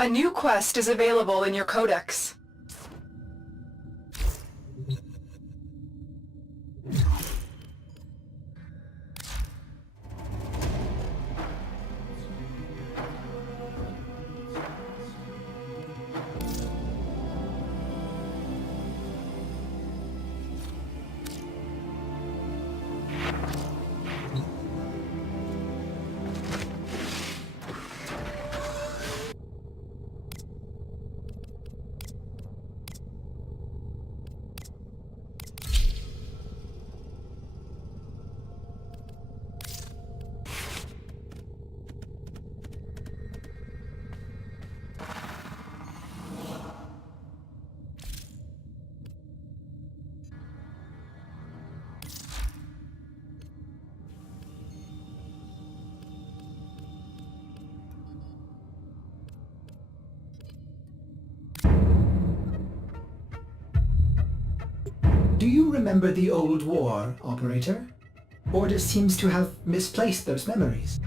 A new quest is available in your codex. Do you remember the old war, Operator? Ordis seems to have misplaced those memories.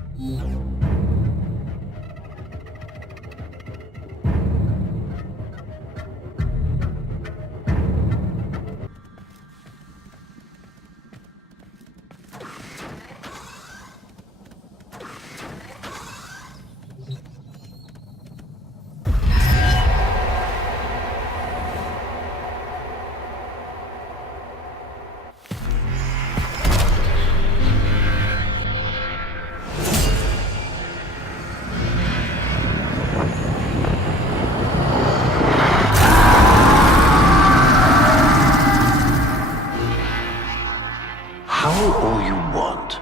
Howl all you want.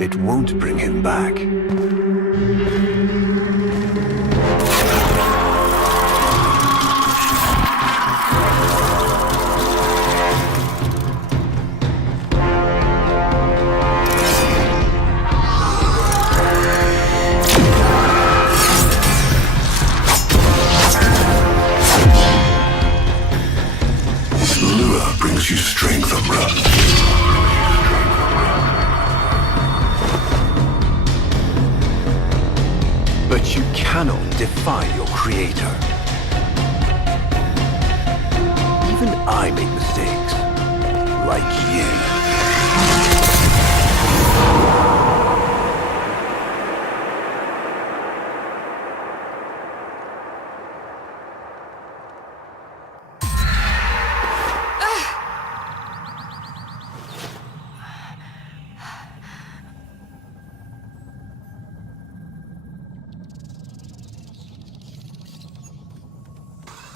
It won't bring him back. Lure brings you strength, Umbra. But you cannot defy your creator. Even I make mistakes, like you.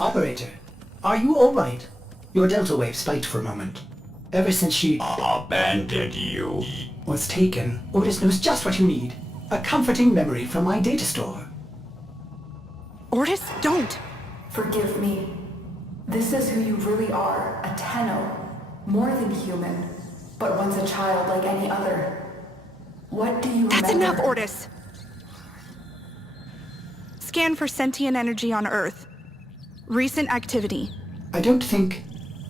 Operator, are you alright? Your delta wave spiked for a moment. Ever since she Abandoned you. was taken, Ordis knows just what you need. A comforting memory from my data store. Ordis, don't! Forgive me. This is who you really are, a Tenno. More than human, but once a child like any other. What do you That's remember? enough, Ordis! Scan for sentient energy on Earth. Recent activity. I don't think...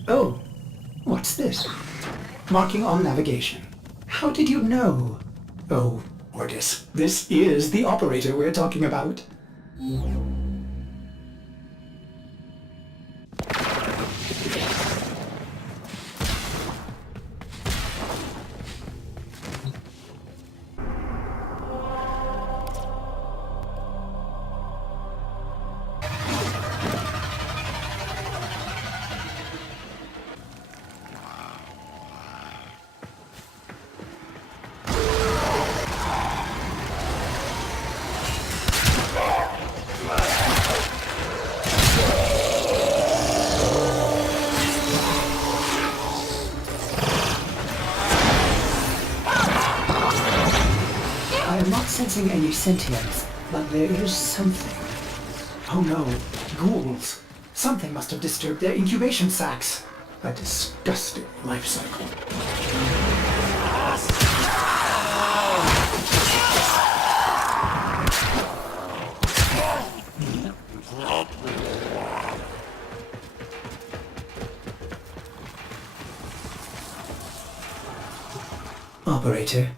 Oh, what's this? Marking on navigation. How did you know? Oh, Ordis, this is the operator we're talking about. I am not sensing any sentience, but there is something. Oh no, ghouls. Something must have disturbed their incubation sacs. A disgusting life cycle. Operator,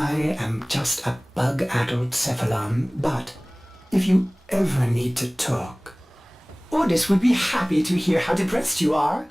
I am just a bug-addled cephalon, but if you ever need to talk, Ordis would be happy to hear how depressed you are.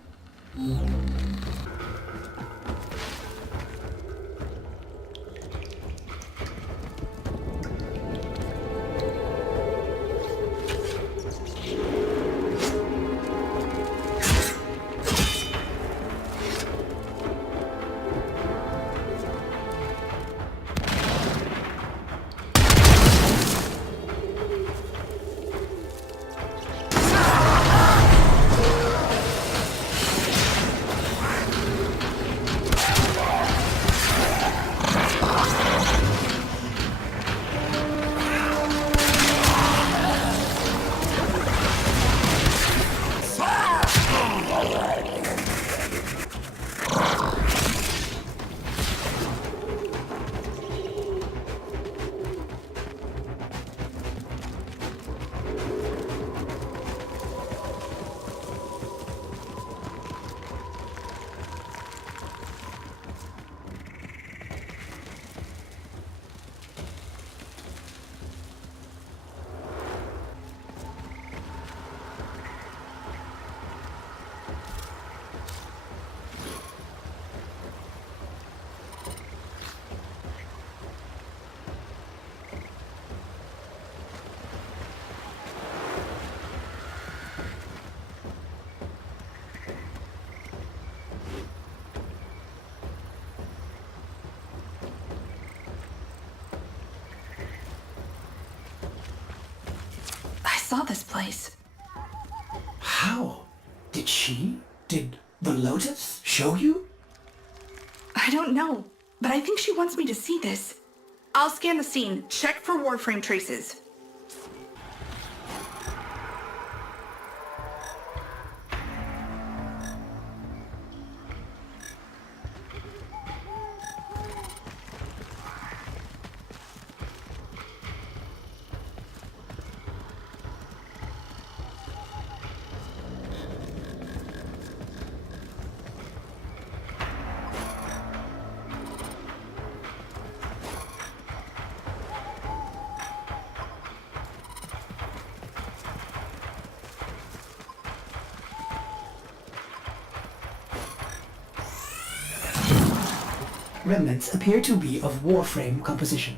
I saw this place. How? Did the Lotus show you? I don't know, but I think she wants me to see this. I'll scan the scene, check for Warframe traces. Remnants appear to be of Warframe composition.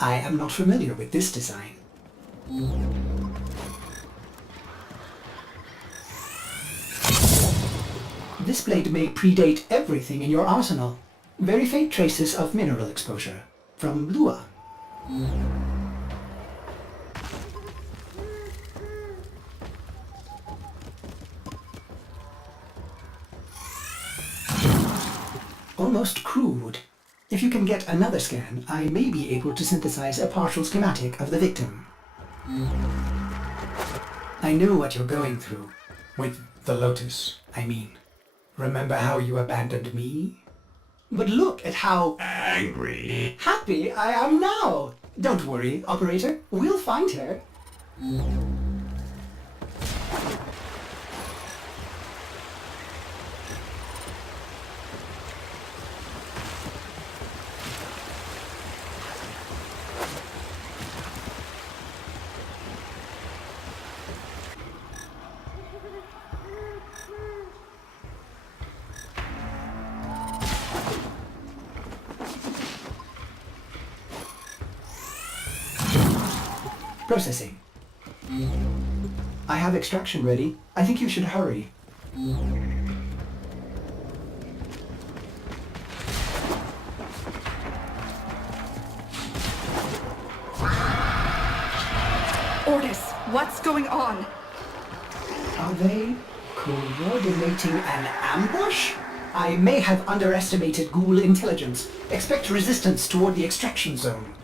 I am not familiar with this design. This blade may predate everything in your arsenal. Very faint traces of mineral exposure. From Lua. Almost crude. If you can get another scan, I may be able to synthesize a partial schematic of the victim. I know what you're going through. With the Lotus, I mean. Remember how you abandoned me? But look at how Angry. happy I am now! Don't worry, operator. We'll find her. Processing. I have extraction ready. I think you should hurry. Ordis, what's going on? Are they coordinating an ambush? I may have underestimated ghoul intelligence. Expect resistance toward the extraction zone.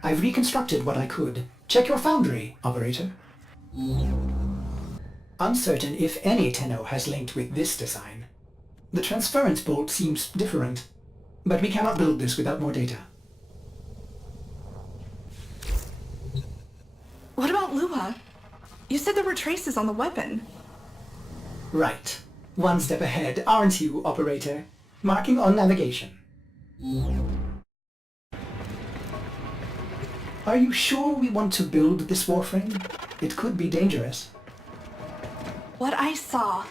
I've reconstructed what I could. Check your foundry, operator. Uncertain if any Tenno has linked with this design. The transference bolt seems different, but we cannot build this without more data. What about Lua? You said there were traces on the weapon. Right. One step ahead, aren't you, operator? Marking on navigation. Are you sure we want to build this Warframe? It could be dangerous. What I saw,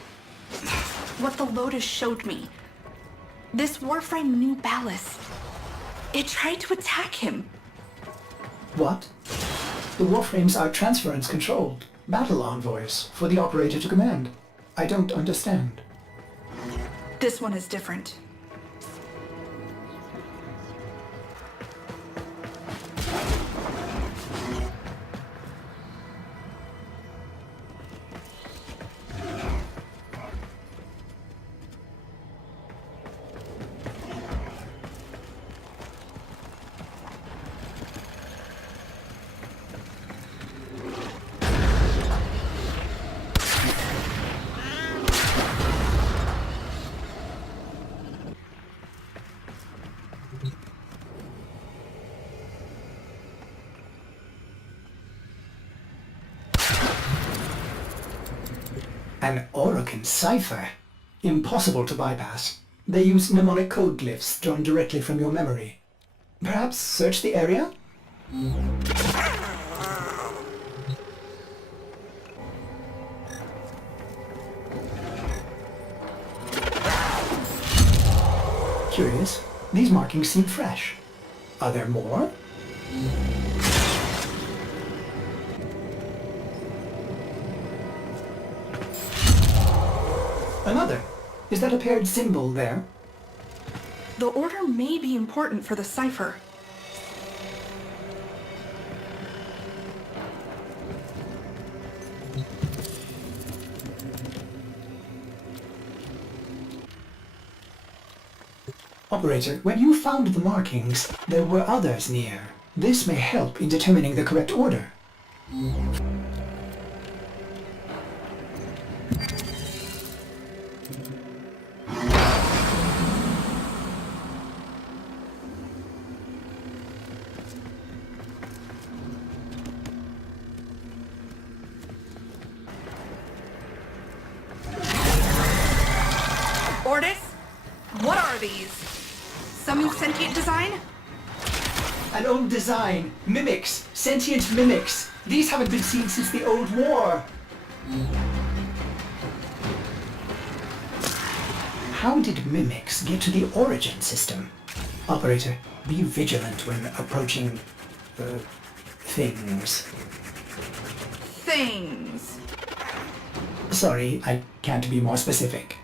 what the Lotus showed me, this Warframe knew Ballas. It tried to attack him. What? The Warframes are transference controlled, battle envoys for the operator to command. I don't understand. This one is different. An Orokin cipher? Impossible to bypass. They use mnemonic code glyphs drawn directly from your memory. Perhaps search the area? Curious. These markings seem fresh. Are there more? Another. Is that a paired symbol there? The order may be important for the cipher. Operator, when you found the markings, there were others near. This may help in determining the correct order. Ordis? What are these? Some sentient design? An old design. Mimics. Sentient mimics. These haven't been seen since the old war. How did mimics get to the origin system? Operator, be vigilant when approaching... things. Things. Sorry, I can't be more specific.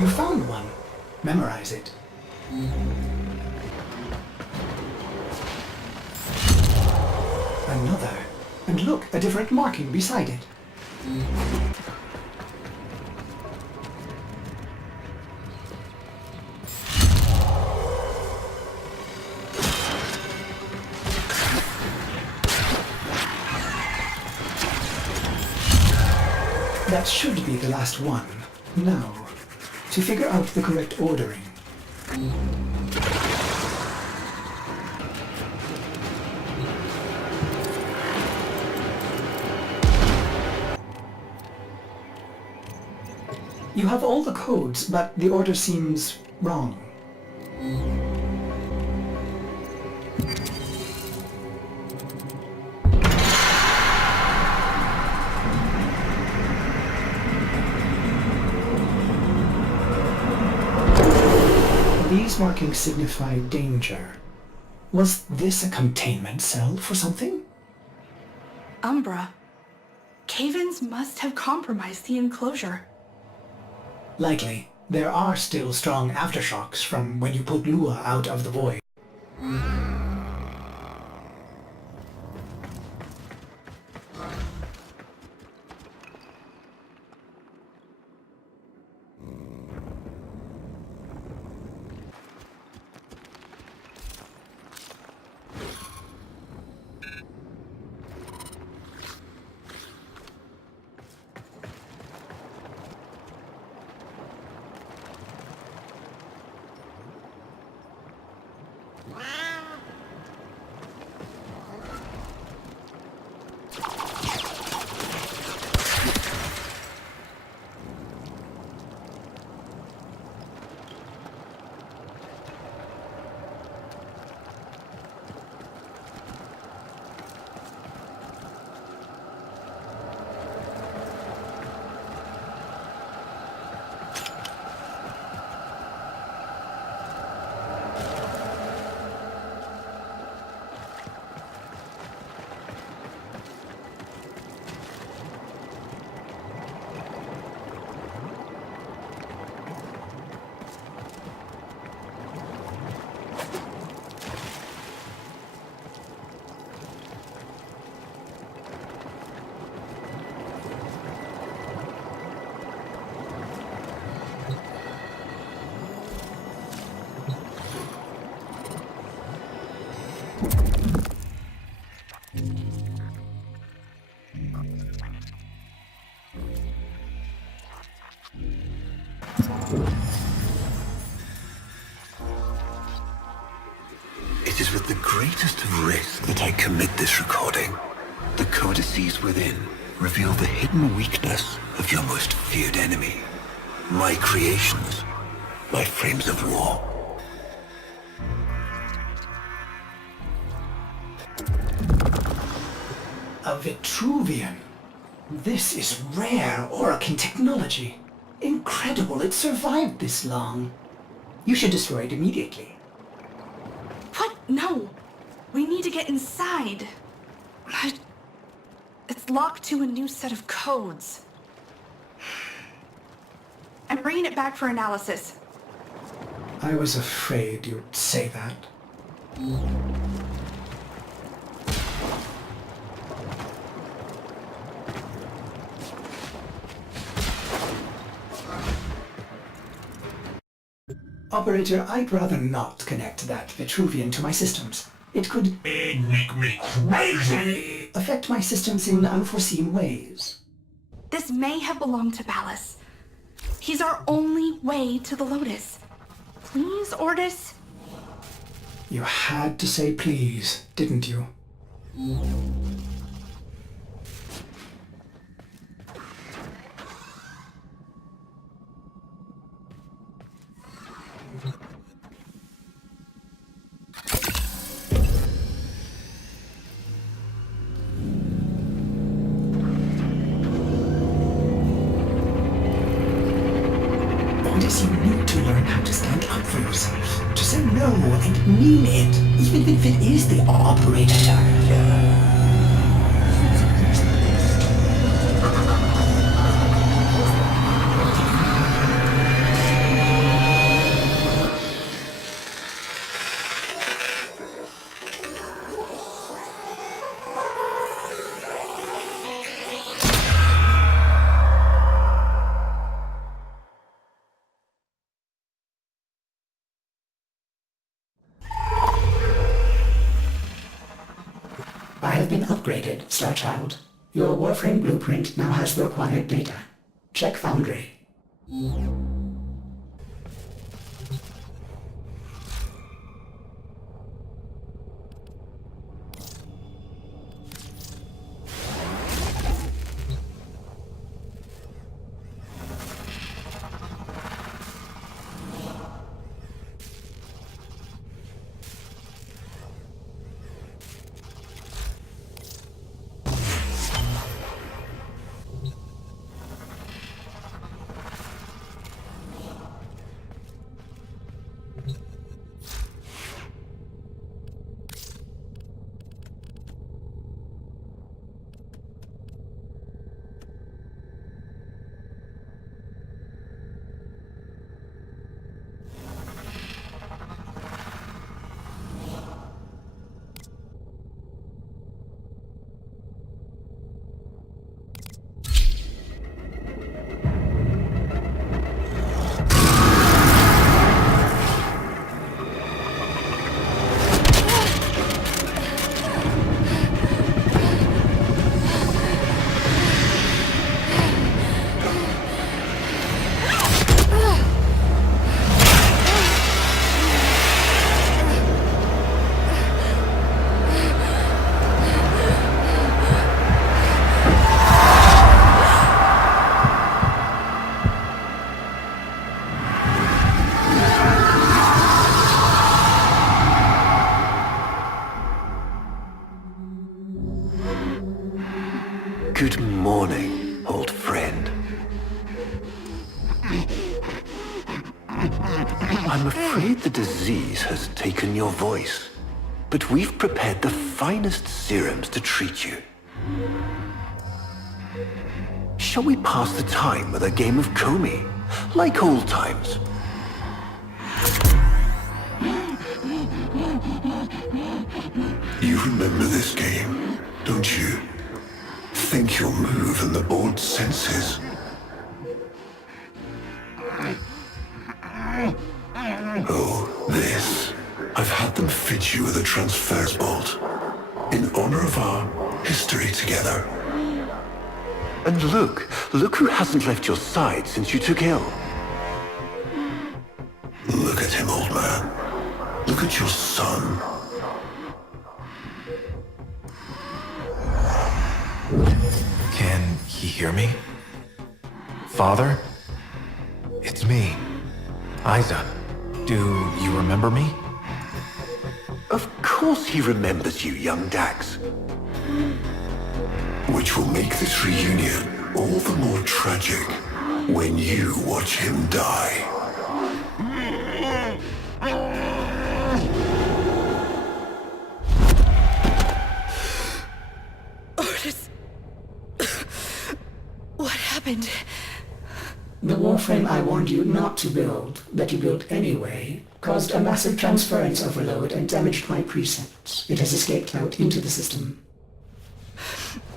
You found one. Memorize it. Another. And look, a different marking beside it. That should be the last one. Now, to figure out the correct ordering. You have all the codes, but the order seems wrong. These markings signify danger. Was this a containment cell for something? Umbra. Cave-ins must have compromised the enclosure. Likely. There are still strong aftershocks from when you put Lua out of the void. It is with the greatest of risk that I commit this recording. The codices within reveal the hidden weakness of your most feared enemy. My creations, my frames of war. A Vitruvian. This is rare Orokin technology. Incredible it survived this long. You should destroy it immediately. What? No. We need to get inside. It's locked to a new set of codes. I'm bringing it back for analysis. I was afraid you'd say that. Operator, I'd rather not connect that Vitruvian to my systems. It could Make me crazy! affect my systems in unforeseen ways. This may have belonged to Ballas. He's our only way to the Lotus. Please, Ordis? You had to say please, didn't you? Ordis, you need to learn how to stand up for yourself. To say no and mean it, even if it is the operator. I have been upgraded, Starchild. Your Warframe blueprint now has the required data. Check Foundry. good morning, old friend. I'm afraid the disease has taken your voice, but we've prepared the finest serums to treat you. Shall we pass the time with a game of Comey, like old times? You remember this game, don't you? Think you'll move in the board senses. Oh, this. I've had them fit you with a transfers bolt. In honor of our history together. And look who hasn't left your side since you took ill. Look at him, old man. Look at your son. Can he hear me? Father? It's me, Isa. Do you remember me? Of course he remembers you, young Dax. Which will make this reunion all the more tragic when you watch him die. Otis. What happened? The Warframe I warned you not to build, that you built anyway, caused a massive transference overload and damaged my presets. It has escaped out into the system.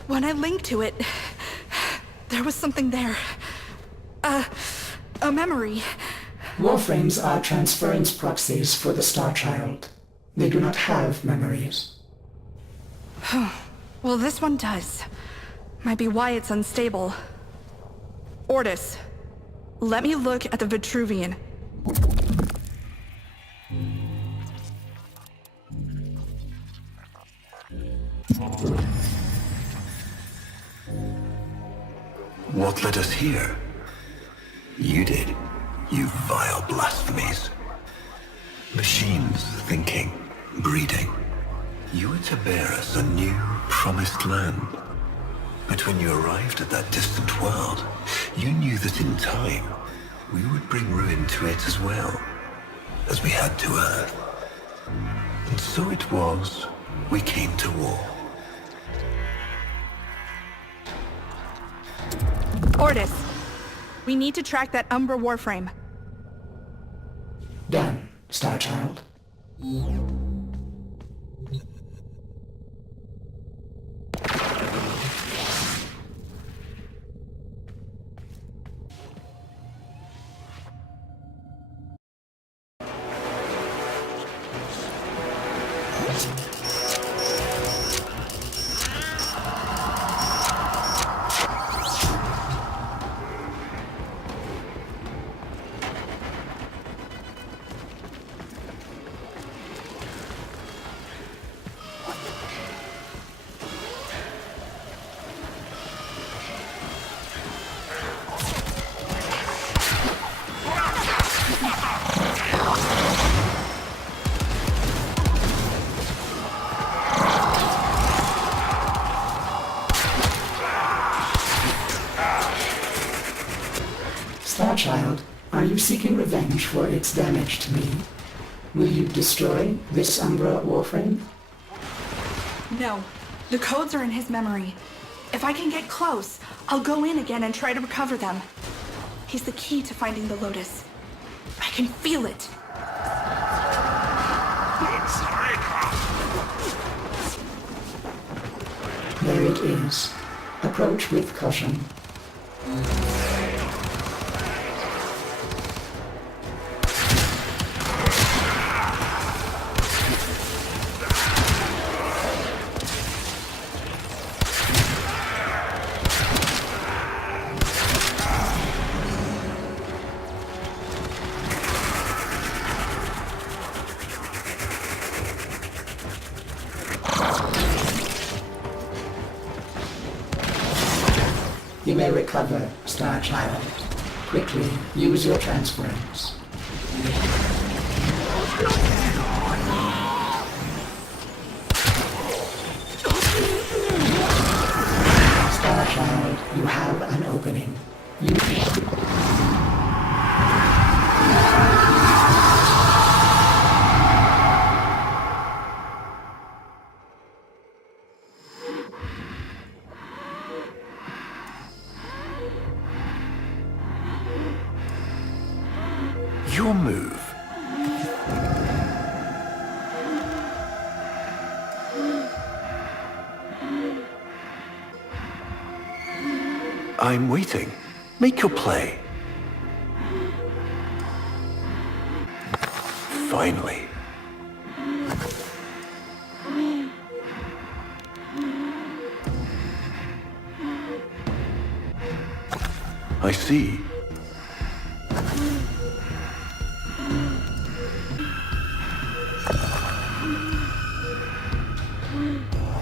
When I linked to it, there was something there. A memory. Warframes are transference proxies for the Star Child. They do not have memories. Well, this one does. Might be why it's unstable. Ortis, let me look at the Vitruvian. What led us here? You did, you vile blasphemies. Machines thinking, breeding. You were to bear us a new, promised land. But when you arrived at that distant world, you knew that in time, we would bring ruin to it as well, as we had to Earth. And so it was, we came to war. Ortis, we need to track that Umbra Warframe. Done, Star Child. Starchild, are you seeking revenge for its damage to me? Will you destroy this Umbra Warframe? No, the codes are in his memory. If I can get close, I'll go in again and try to recover them. He's the key to finding the Lotus. I can feel it. There it is. Approach with caution. You may recover, Star Child. Quickly, use your transference. Star your move. I'm waiting. Make your play. Finally. I see.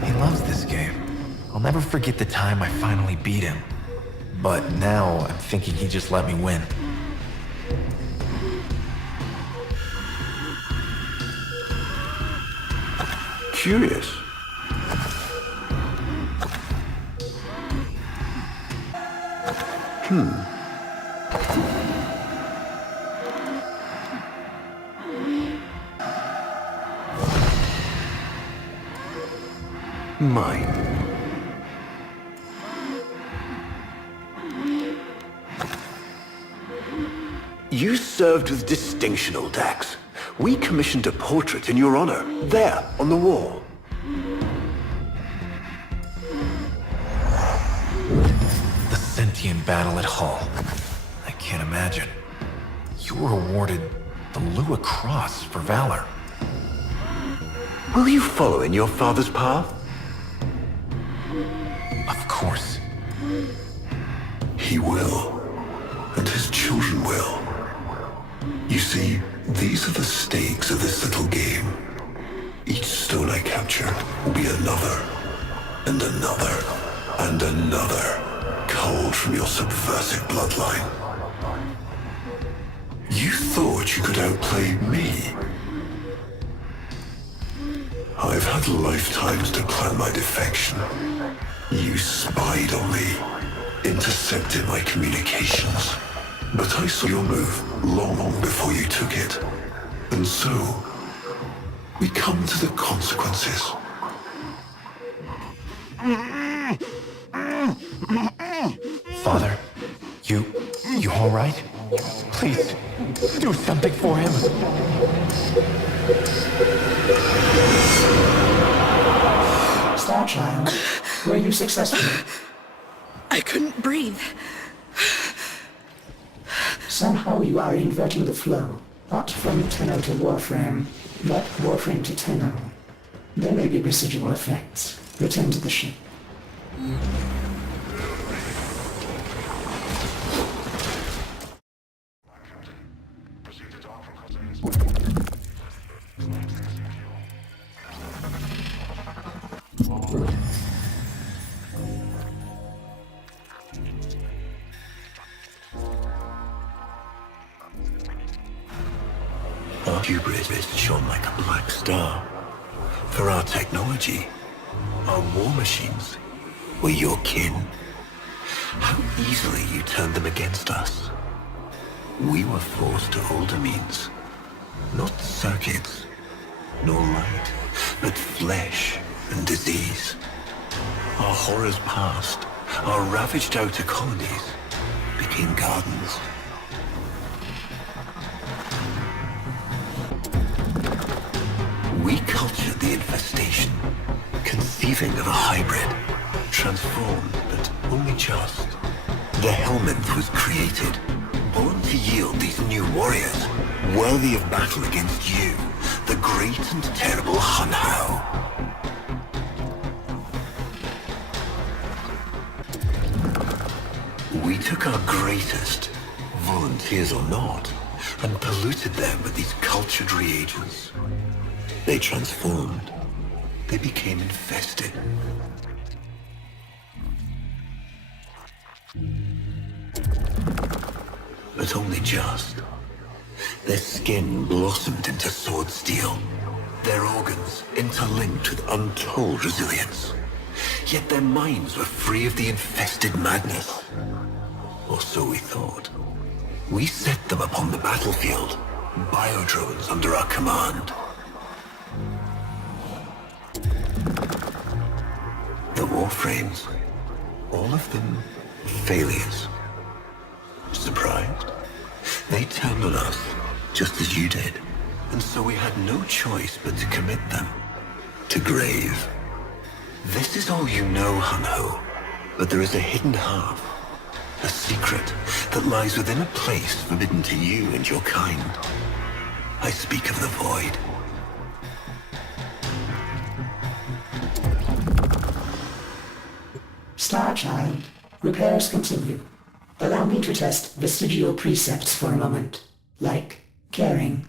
He loves this game. I'll never forget the time I finally beat him. But now I'm thinking he just let me win. Curious. Mine. You served with distinction, old Dax. We commissioned a portrait in your honor, there, on the wall. The sentient battle at Hull. I can't imagine. You were awarded the Lua Cross for valor. Will you follow in your father's path? Of course. He will, and his children will. You see, these are the stakes of this little game. Each stone I capture will be another, and another, and another, culled from your subversive bloodline. You thought you could outplay me? I've had lifetimes to plan my defection. You spied on me, intercepted my communications. But I saw your move long before you took it. And so, we come to the consequences. Father, you all right? Please, do something for him. Star Child, were you successful? I couldn't breathe. Somehow you are inverting the flow, not from Tenno to Warframe, but Warframe to Tenno. There may be residual effects. Return to the ship. Our hubris shone like a black star. For our technology, our war machines were your kin. How easily you turned them against us. We were forced to older means. Not circuits, nor light, but flesh and disease. Our horrors passed. Our ravaged outer colonies became gardens. We cultured the infestation, conceiving of a hybrid, transformed, but only just. The Helminth was created, born to yield these new warriors, worthy of battle against you, the great and terrible Hunhao. We took our greatest, volunteers or not, and polluted them with these cultured reagents. They transformed. They became infested. But only just. Their skin blossomed into sword steel. Their organs interlinked with untold resilience. Yet their minds were free of the infested madness. Or so we thought. We set them upon the battlefield, biodrones under our command. The Warframes, all of them failures. Surprised? They turned on us just as you did. And so we had no choice but to commit them to grave. This is all you know, Hun-Ho, but there is a hidden half, a secret that lies within a place forbidden to you and your kind. I speak of the void. Starchild, repairs continue. Allow me to test vestigial precepts for a moment. Like caring.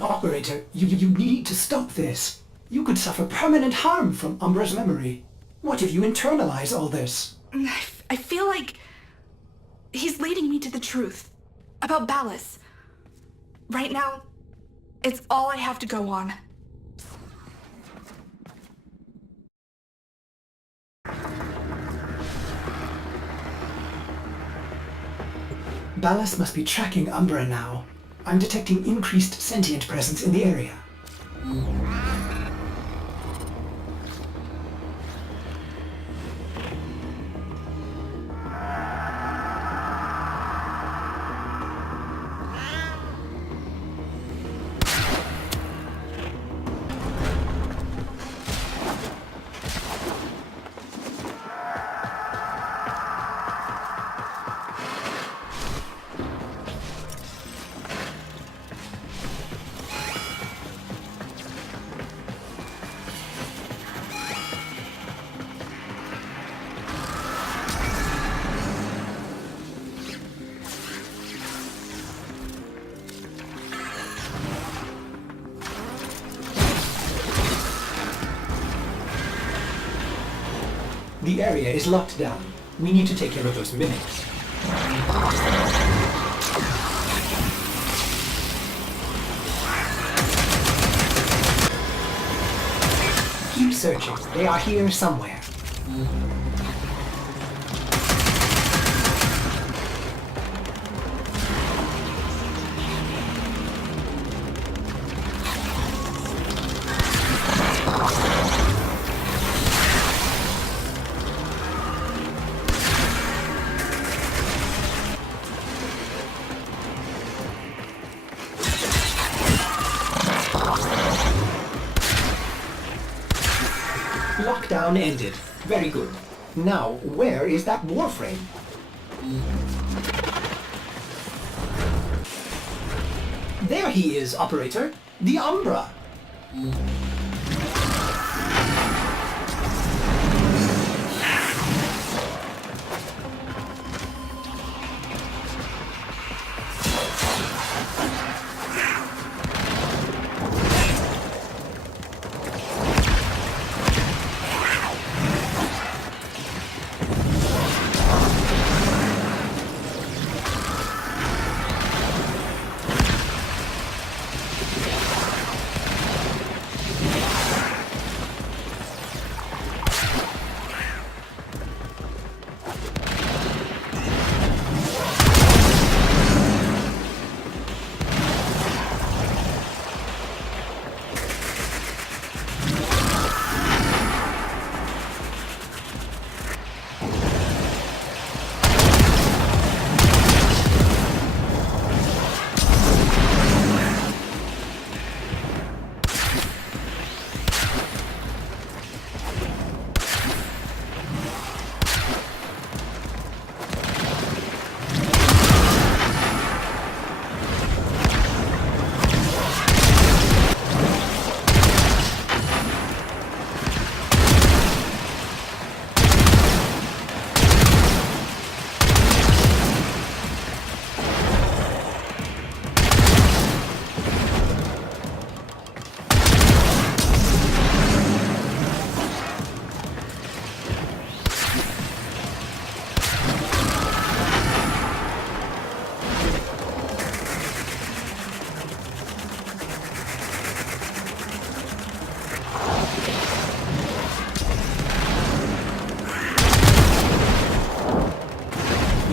Operator, you need to stop this. You could suffer permanent harm from Umbra's memory. What if you internalize all this? I feel like he's leading me to the truth about Ballas. Right now, it's all I have to go on. Ballas must be tracking Umbra now. I'm detecting increased sentient presence in the area. The area is locked down. We need to take care of those mimics. Keep searching. They are here somewhere. Lockdown ended. Very good. Now, where is that Warframe? There he is, Operator. The Umbra.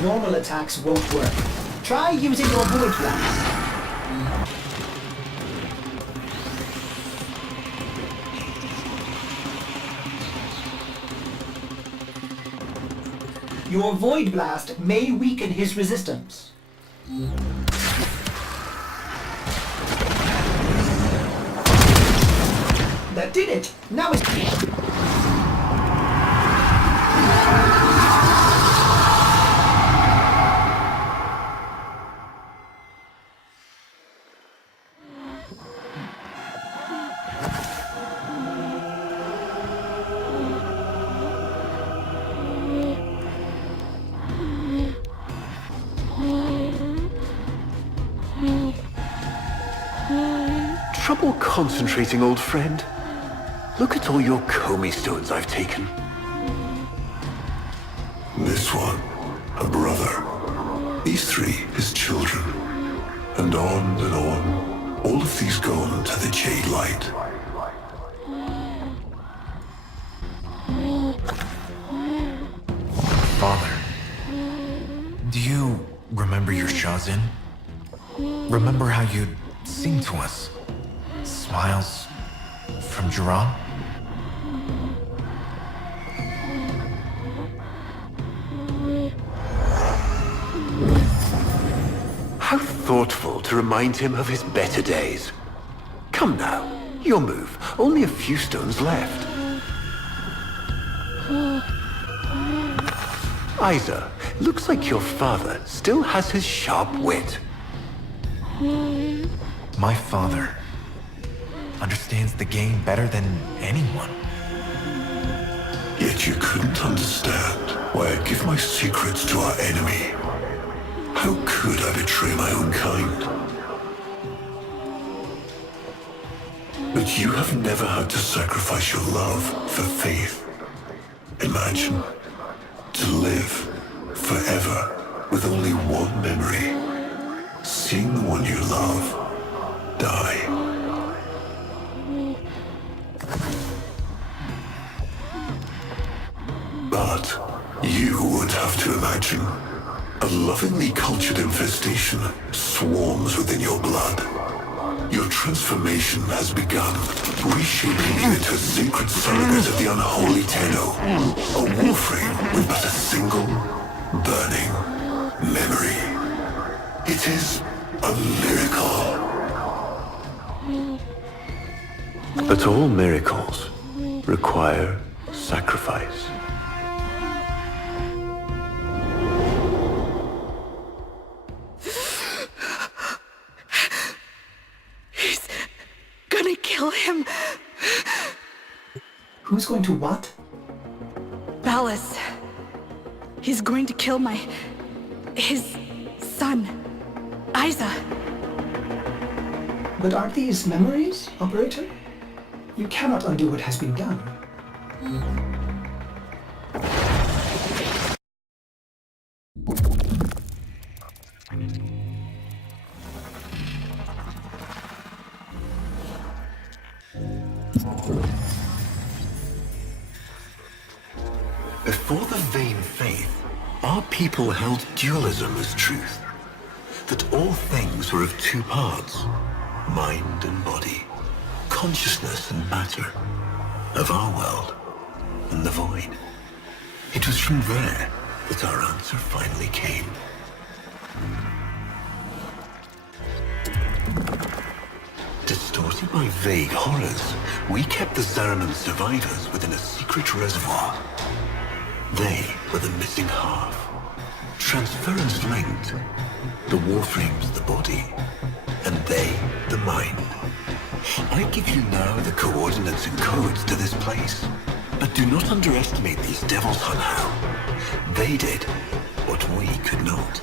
Normal attacks won't work. Try using your void blast. Your Void Blast may weaken his resistance. That did it! Now it's... Trouble concentrating, old friend? Look at all your Comey stones I've taken. This one, a brother. These three, his children. And on and on. All of these gone to the Jade Light. Father, do you remember your Shazin? Remember how you'd sing to us? Smiles from Jiran? How thoughtful to remind him of his better days. Come now, your move. Only a few stones left. Isa, looks like your father still has his sharp wit. My father understands the game better than anyone. Yet you couldn't understand why I give my secrets to our enemy. How could I betray my own kind? But you have never had to sacrifice your love for faith. Imagine to live forever with only one memory. Seeing the one you love die. But you would have to imagine a lovingly cultured infestation swarms within your blood. Your transformation has begun, reshaping you into a sacred surrogate of the unholy Tenno. A Warframe with but a single, burning memory. It is a miracle. But all miracles require sacrifice. He's gonna kill him. Who's going to what? Ballas. He's going to kill his son, Isa. But aren't these memories, Operator? You cannot undo what has been done. Before the vain faith, our people held dualism as truth. That all things were of two parts, mind and body, consciousness and matter, of our world and the void. It was from there that our answer finally came. Distorted by vague horrors, we kept the Zariman survivors within a secret reservoir. They were the missing half. Transference linked. The Warframe's the body, and they the mind. I give you now the coordinates and codes to this place, but do not underestimate these devils, Hunhow. They did what we could not.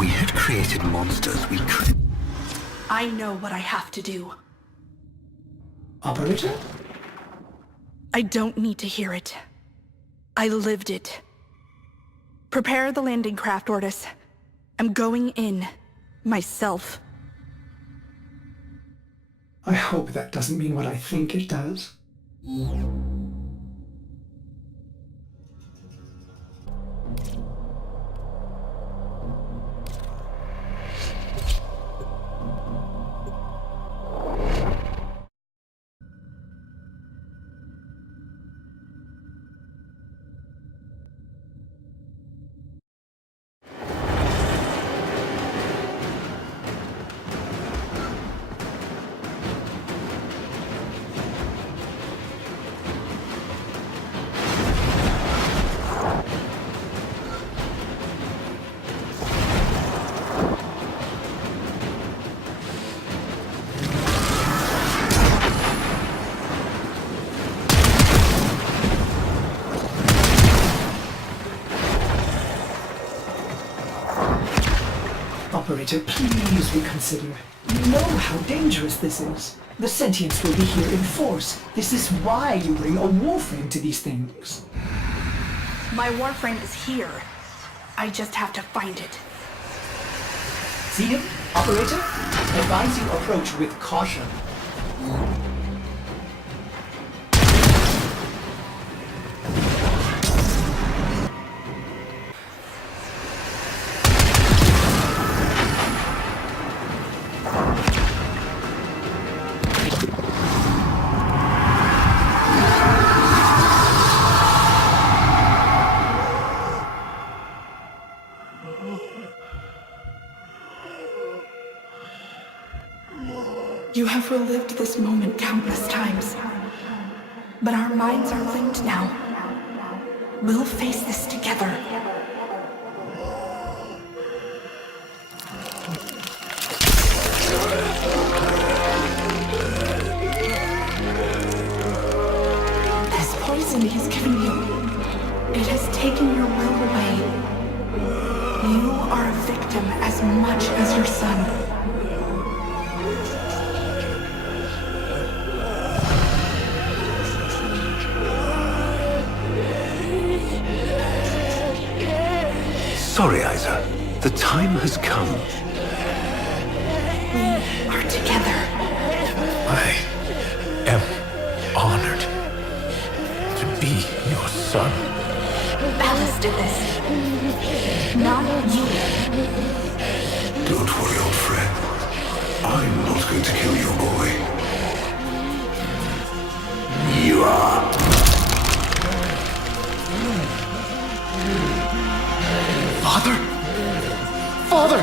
We had created monsters we could... I know what I have to do. Operator? I don't need to hear it. I lived it. Prepare the landing craft, Ordis. I'm going in. Myself. I hope that doesn't mean what I think it does. Operator, please reconsider. You know how dangerous this is. The sentients will be here in force. This is why you bring a Warframe to these things. My Warframe is here. I just have to find it. See him? Operator? Advise you approach with caution. You have relived this moment countless times. But our minds are linked now. We'll face this together. This poison he's given you, it has taken your will away. You are a victim as much as your son. Sorry, Isa. The time has come. We are together. I am honored to be your son. Alice did this. Not you. Don't worry, old friend. I'm not going to kill your boy. You are. Father? Father!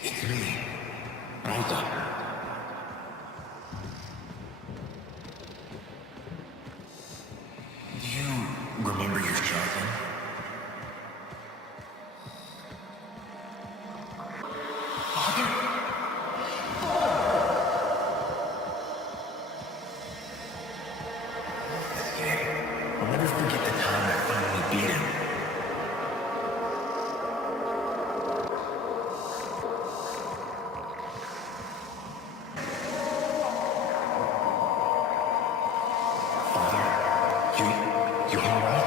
It's me, Isa. Do you remember your shotgun? I'll never forget the time I finally beat him. Father, you all right?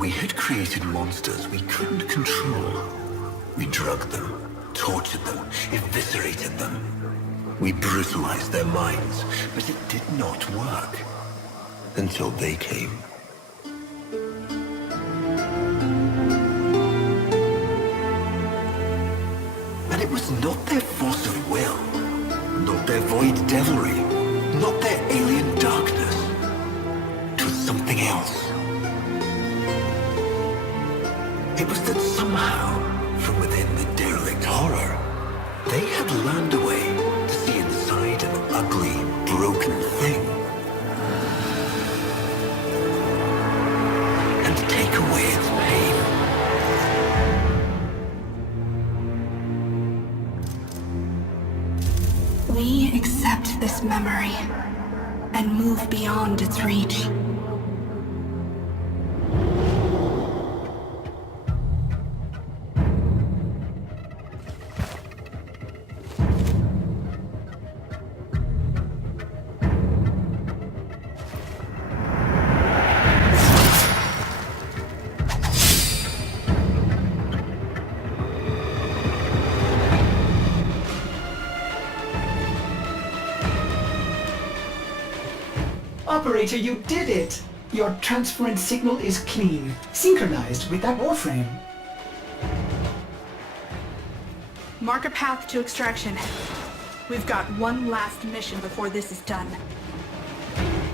We had created monsters we couldn't control. We drugged them, tortured them, eviscerated them. We brutalized their minds, but it did not work. Until they came. And it was not their force of will, not their void devilry, not their alien darkness. It was something else. It was that somehow, from within the derelict horror, they had learned a way to see inside an ugly, broken thing. And take away its pain. We accept this memory and move beyond its reach. Operator, you did it! Your transference signal is clean, synchronized with that Warframe. Mark a path to extraction. We've got one last mission before this is done.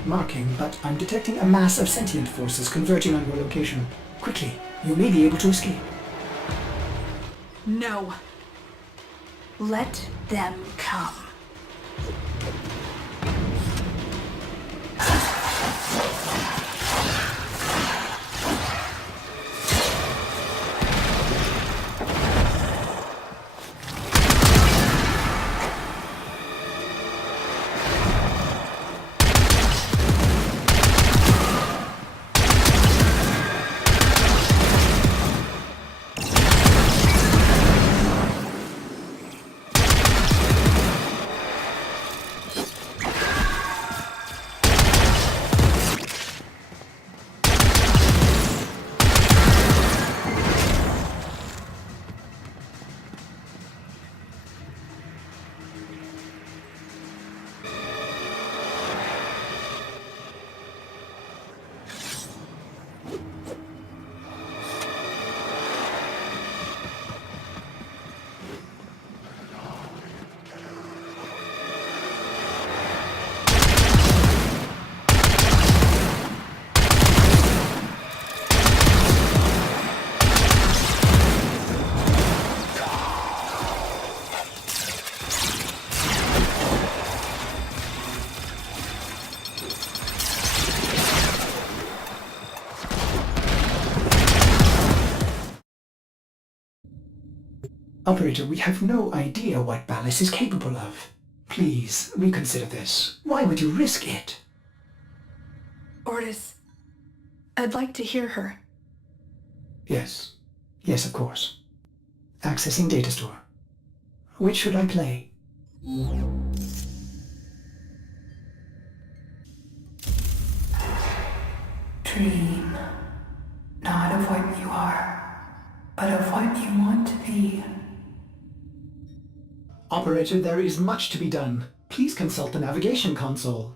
Marking, but I'm detecting a mass of sentient forces converging on your location. Quickly, you may be able to escape. No. Let them come. Operator, we have no idea what Ballas is capable of. Please, reconsider this. Why would you risk it? Ordis, I'd like to hear her. Yes. Yes, of course. Accessing data store. Which should I play? Dream, not of what you are, but of what you want to be. Operator, there is much to be done. Please consult the navigation console.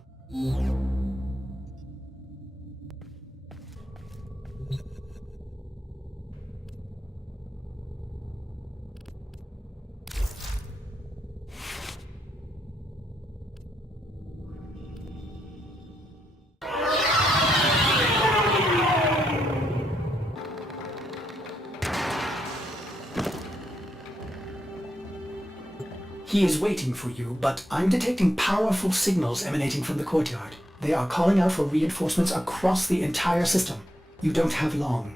He is waiting for you, but I'm detecting powerful signals emanating from the courtyard. They are calling out for reinforcements across the entire system. You don't have long.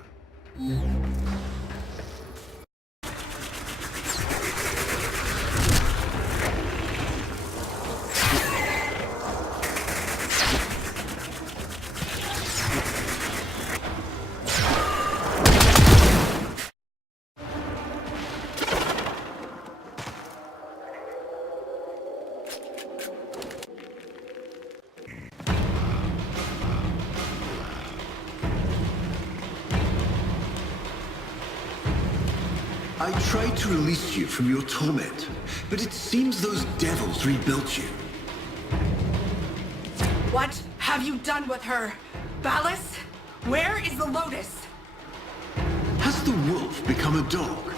I tried to release you from your torment, but it seems those devils rebuilt you. What have you done with her? Ballas? Where is the Lotus? Has the wolf become a dog?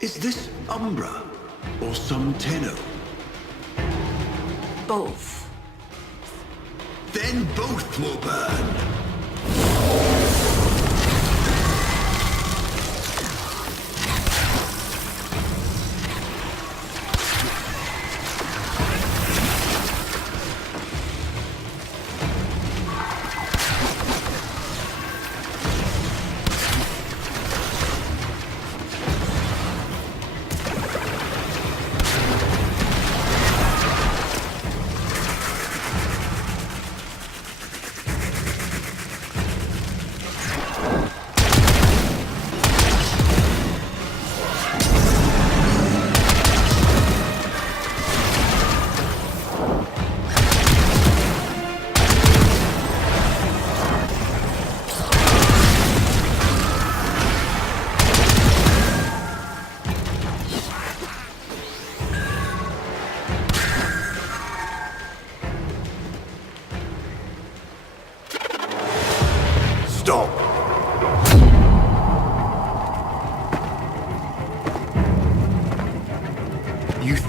Is this Umbra or some Tenno? Both. Then both will burn.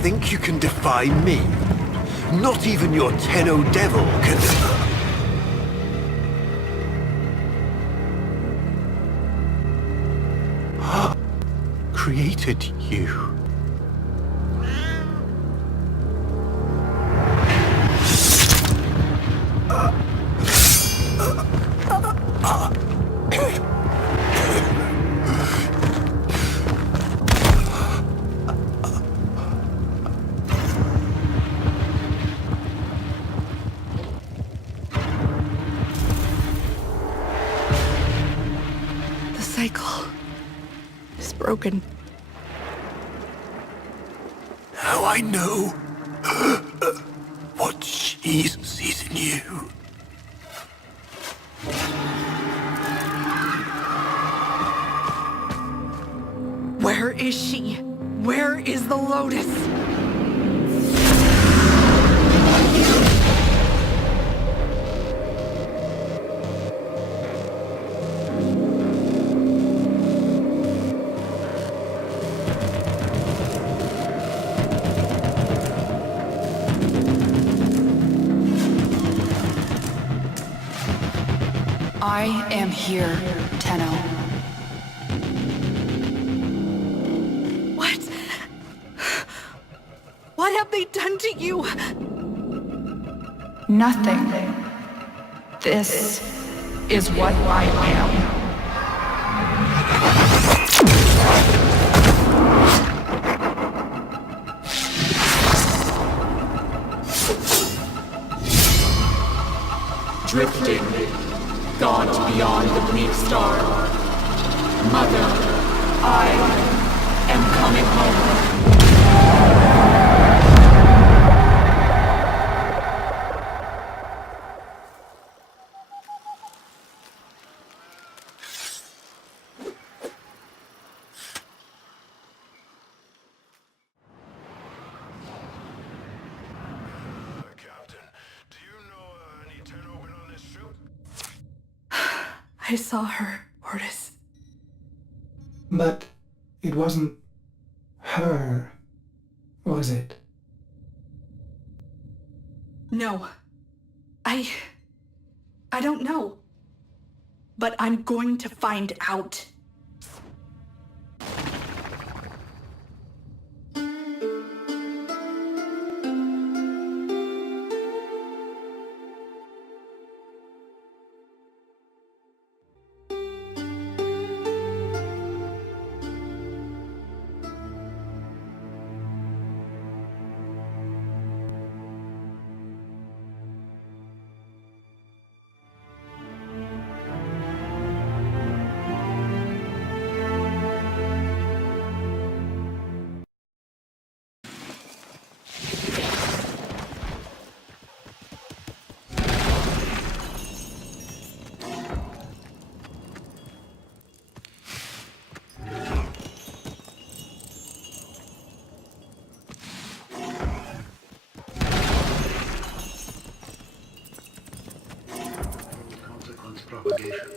think you can defy me? Not even your Tenno Devil can ever. Created you. The cycle is broken. Now I know what she sees in you. Where is she? Where is the Lotus? I am here, Tenno. What? What have they done to you? Nothing. This is what I am. Drifting, gone to beyond the bleak star. Mother, I am coming home. Captain, do you know any Tenno been on this ship? I saw her, Ortis. But it wasn't her, was it? No. I don't know. But I'm going to find out. Consequence propagation.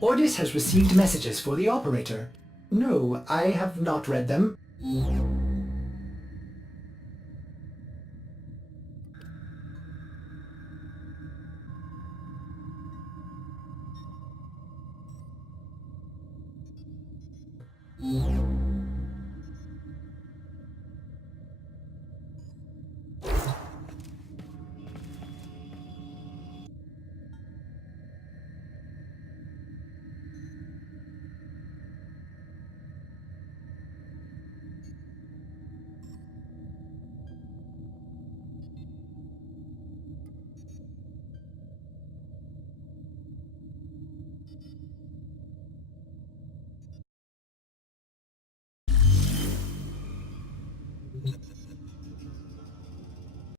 Ordis has received messages for the operator. No, I have not read them.